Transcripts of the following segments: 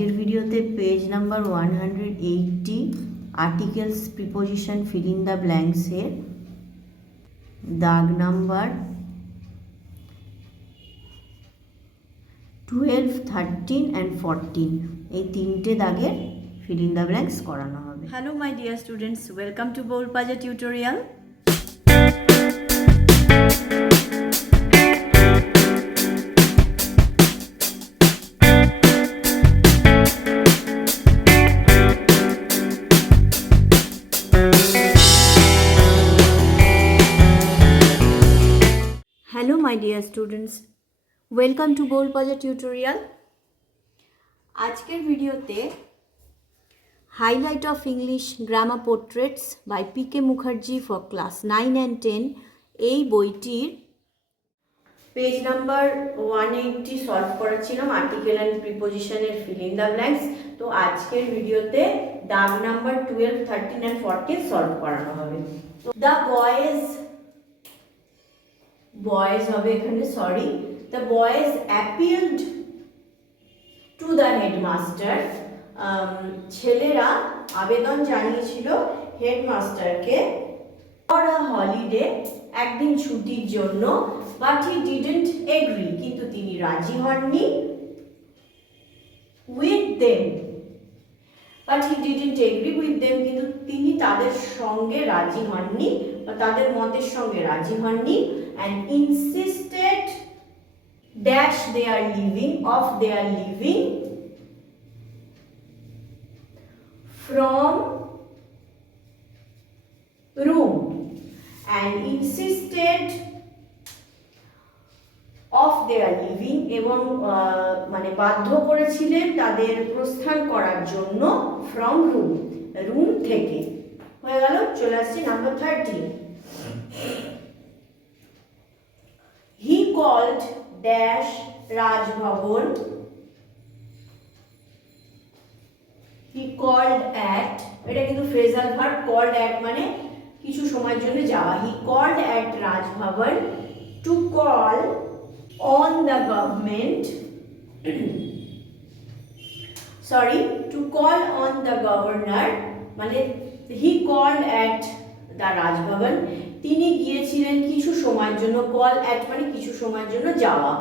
আজকের ভিডিওতে page number one hundred eighty articles preposition fill in the ব্ল্যাঙ্কসের দাগ number twelve thirteen and fourteen এই তিনটে দাগের ফিল ইন দ্য ব্ল্যাঙ্কস করানো হবে। Hello my dear students welcome to bowl পাজা tutorial hello my dear students welcome to বোল পাজা tutorial আজকের ভিডিওতে highlight of English grammar portraits by P K Mukherjee for class nine and ten এই বইটির page number one eighty solve করাচ্ছিলাম article and প্রিপোজিশনের fill in the blanks তো আজকের ভিডিওতে দাগ number twelve thirteen and fourteen solve করানো হবে। The boys boys হবে এখানে sorry the boys appealed to the headmaster ছেলেরা আবেদন জানিয়েছিল হেডমাস্টারকে ফর আ হলিডে একদিন ছুটির জন্য বাট হি ডিডেন্ট এগ্রি কিন্তু তিনি রাজি হননি with them but he didn't agree with them কিন্তু তিনি তাদের সঙ্গে রাজি হননি, বা তাদের মতের সঙ্গে রাজি হননি। And insisted dash they are living of they are living from room and insisted of their living এবং মানে বাধ্য করেছিলেন তাদের প্রস্থান করার জন্য ফ্রম রুম রুম থেকে। হয়ে গেল, চলে আসছে number thirteen called dash Raj Bhavan he called at এটা কিন্তু ফ্রেজাল ভার্ব কল্ড অ্যাট মানে কিছু সময়ের জন্য যাওয়া। He called at Rajbhavan to call on the government sorry to call on the governor মানে he called at the Rajbhavan. তিনি গিয়েছিলেন কিছু সময়ের জন্য কল অ্যাট মানে কিছু সময়ের জন্য যাওয়া।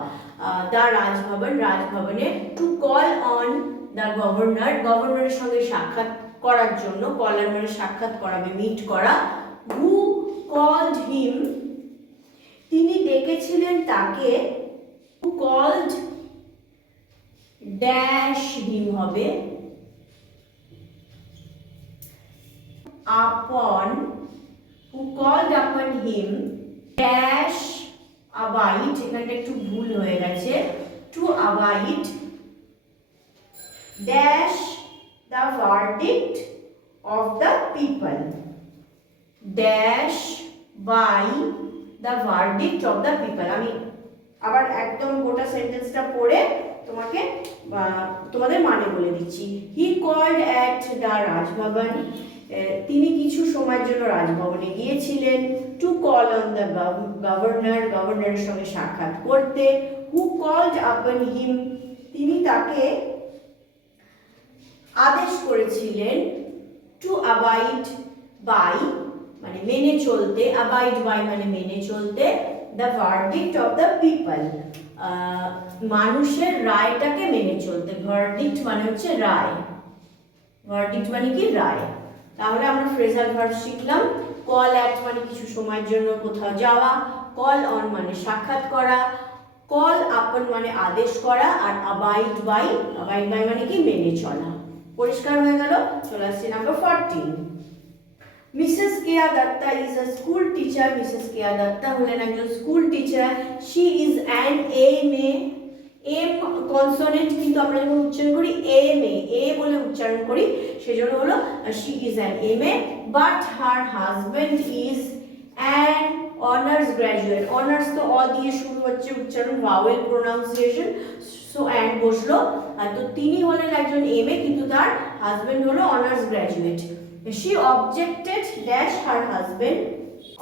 দ্য রাজভবন, রাজভবনে to call on the governor গভর্নরের সঙ্গে সাক্ষাৎ করার জন্য কলার মানে সাক্ষাৎ করাবে মিট করা। হু কল্ড হিম তিনি ডেকেছিলেন তাকে। কল্ড ড্যাশ হিম হবে। আপন হু কল্ড আপন হিম ড্যাশ আবাইট এখানটা একটু ভুল হয়ে গেছে to abide dash the verdict of the people dash by the verdict of the people আমি আবার একদম গোটা সেন্টেন্সটা পড়ে তোমাকে তোমাদের মানে বলে দিচ্ছি। He called at the Rajbhavan তিনি কিছু সময়ের জন্য রাজভবনে গিয়েছিলেন to call on the governor গভর্নরের সঙ্গে সাক্ষাৎ করতে। হু কল্ড আপন হিম তিনি তাকে আদেশ করেছিলেন টু অ্যাবাইড বাই মানে মেনে চলতে অ্যাবাইড বাই মানে মেনে চলতে। The verdict of the people মানুষের রায়টাকে মেনে চলতে ভার্ডিক্ট মানে হচ্ছে রায়। ভার্ডিক্ট মানে কি? রায়। তাহলে আমরা ফ্রেজাল ভার্ব শিখলাম। কল অ্যাট মানে কিছু সময়ের জন্য কোথাও যাওয়া কল অন মানে সাক্ষাৎ করা কল আপন মানে আদেশ করা, আর অ্যাবাইড বাই অ্যাবাইড বাই মানে কি? মেনে চলা। পরিষ্কার হয়ে গেল। চলে আসছে number fourteen Mrs Keya Datta is a school teacher Mrs Keya Datta হলেন একজন school teacher she is an M A M consonant কিন্তু আমরা যখন উচ্চারণ করি এম এ এ বলে উচ্চারণ করি, সেজন্য হলো she is an M A but her husband is an honours graduate honours তো অ দিয়ে শুরু হচ্ছে উচ্চারণ ভাওয়েল প্রোনাউন্সিয়েশন সো অ্যান্ড বসল। তো তিনি হলেন একজন এম এ কিন্তু তার হাজব্যান্ড হলো honours graduate she objected dash her husband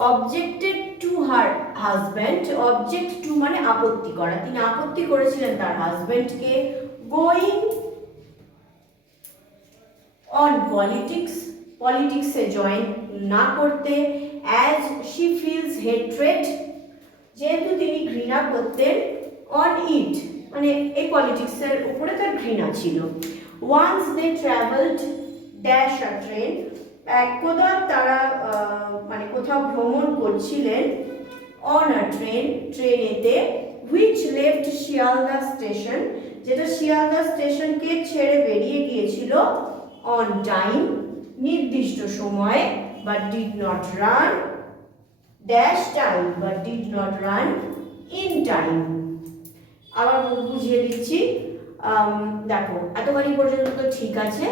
objected to her husband object to মানে আপত্তি করা। তিনি আপত্তি করেছিলেন তার হাজব্যান্ডকে গোয়িং অন পলিটিক্স পলিটিক্সে জয়েন না করতে। অ্যাজ শি ফিলস হেট্রেড যেহেতু তিনি ঘৃণা করতেন অন ইট মানে এই পলিটিক্সের উপরে তার ঘৃণা ছিল। Once they travelled dash a train একদা তারা মানে কোথাও ভ্রমণ করছিলেন অন আ ট্রেন ট্রেনেতে হুইচ লেফট শিয়ালদা স্টেশন যেটা শিয়ালদা স্টেশনকে ছেড়ে বেরিয়ে গিয়েছিল অন টাইম নির্দিষ্ট সময়ে but did not run dash time but did not run in time আবার মুখ বুঝিয়ে দিচ্ছি। দেখো, এতখানি পর্যন্ত তো ঠিক আছে।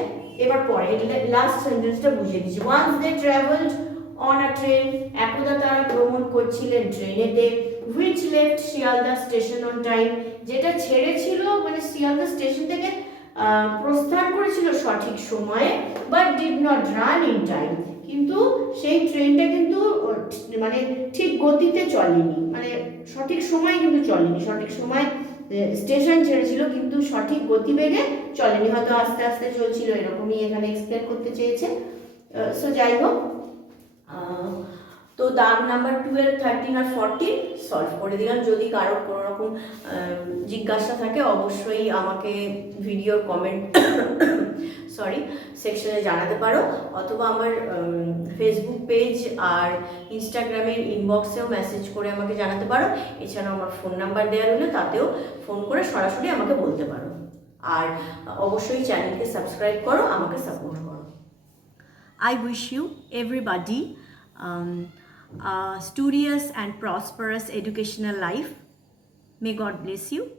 এবার পরে লাস্ট সেন্টেন্সটা বুঝিয়ে দিচ্ছি। Once they travelled on a train একদা তারা ভ্রমণ করছিলেন ট্রেনেতে which left Sealdah station on time যেটা ছেড়েছিল মানে শিয়ালদা স্টেশন থেকে প্রস্থান করেছিল সঠিক সময়ে but did not run in time কিন্তু সেই ট্রেনটা কিন্তু মানে ঠিক গতিতে চলেনি। মানে সঠিক সময় কিন্তু চলেনি, সঠিক সময় স্টেশন ছেড়েছিল, কিন্তু সঠিক গতিবেগে চলেনি। হয়তো আস্তে আস্তে চলছিল, এরকমই এখানে এক্সপ্লেন করতে চেয়েছে। সো যাই হোক তো দাগ নাম্বার টুয়েলভ থার্টিন আর ফোরটিন সলভ করে দিলাম। যদি কারোর কোনো রকম জিজ্ঞাসা থাকে অবশ্যই আমাকে ভিডিওর কমেন্ট সরি সেকশনে জানাতে পারো। অথবা আমার ফেসবুক পেজ আর ইনস্টাগ্রামের ইনবক্সেও মেসেজ করে আমাকে জানাতে পারো। এছাড়াও আমার ফোন নাম্বার দেওয়া রইল তাতেও ফোন করে সরাসরি আমাকে বলতে পারো। আর অবশ্যই চ্যানেলকে সাবস্ক্রাইব করো আমাকে সাপোর্ট করো। I wish you, everybody, a studious and prosperous educational life. May God bless you.